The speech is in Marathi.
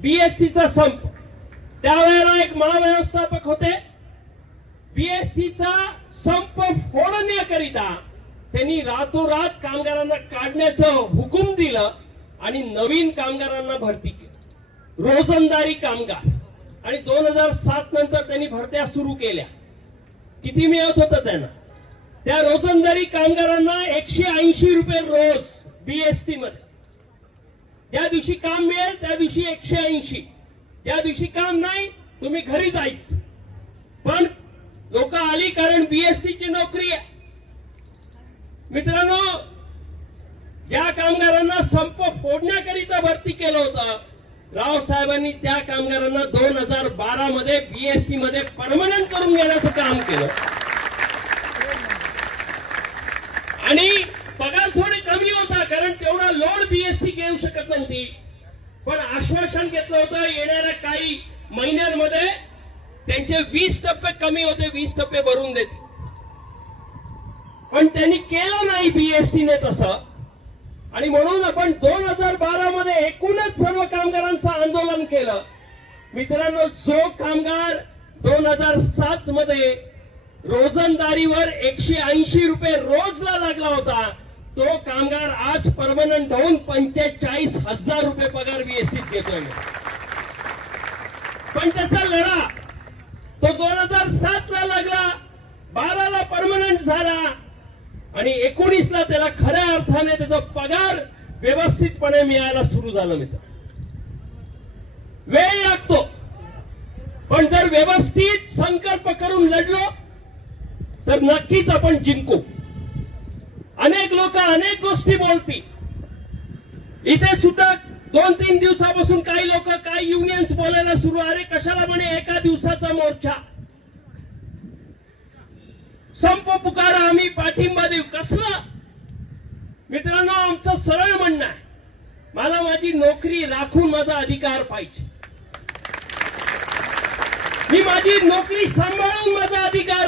बीएसटीचा संप. त्यावेळेला एक महाव्यवस्थापक होते. बीएसटीचा संप फोडण्याकरिता त्यांनी रातोरात कामगारांना काढण्याचं हुकूम दिलं आणि नवीन कामगारांना भरती केली. रोजंदारी कामगार. आणि दोन हजार सात नंतर त्यांनी भरत्या सुरू केल्या. किती मिळत होतं त्यांना? त्या रोजंदारी कामगारांना एकशे ऐंशी रुपये रोज बीएसटी मध्ये. ज्या दिवशी काम मिळेल त्या दिवशी एकशे ऐंशी. ज्या दिवशी काम नाही तुम्ही घरी जायच. पण लोक आली कारण बीएसटीची नोकरी आहे. मित्रांनो ज्या कामगारांना संप फोडण्याकरिता भरती केलं होतं रावसाहेबांनी त्या कामगारांना दोन हजार बारा मध्ये बीएसटी मध्ये परमनंट करून घेण्याचं काम केलं. आणि पगार थोडे कमी होता बीएसटी घेऊ शकत नव्हती. पण आश्वासन घेतलं होतं येणाऱ्या काही महिन्यांमध्ये त्यांचे वीस टप्पे कमी होते वीस टप्पे भरून देते पण त्यांनी केलं नाही बीएसटीने तसं. आणि म्हणून आपण दोन हजार बारा मध्ये एकूणच सर्व कामगारांचं आंदोलन केलं. मित्रांनो जो कामगार दोन हजार सात मध्ये रोजंदारीवर एकशे ऐंशी रुपये रोजला लागला होता तो कामगार आज परमनंट होऊन पंचेचाळीस हजार रुपये पगार बीएसटीत घेतोय पण त्याचा लढा तो दोन हजार सात ला लागला बाराला परमनंट झाला आणि एकोणीसला त्याला खऱ्या अर्थाने त्याचा पगार व्यवस्थितपणे मिळायला सुरू झालं मित्र. वेळ लागतो. पण जर व्यवस्थित संकल्प करून लढलो तर नक्कीच आपण जिंकू. अनेक लोक अनेक गोष्टी बोलतील इथे सुद्धा दोन तीन दिवसापासून काही लोक काही युनियन्स बोलायला सुरू. अरे कशाला म्हणे एका दिवसाचा मोर्चा? संप पुकारा आम्ही पाठिंबा देऊ. कसला? मित्रांनो आमचं सरळ म्हणणं आहे. मला माझी नोकरी राखून माझा अधिकार पाहिजे. मी माझी नोकरी सांभाळून माझा अधिकार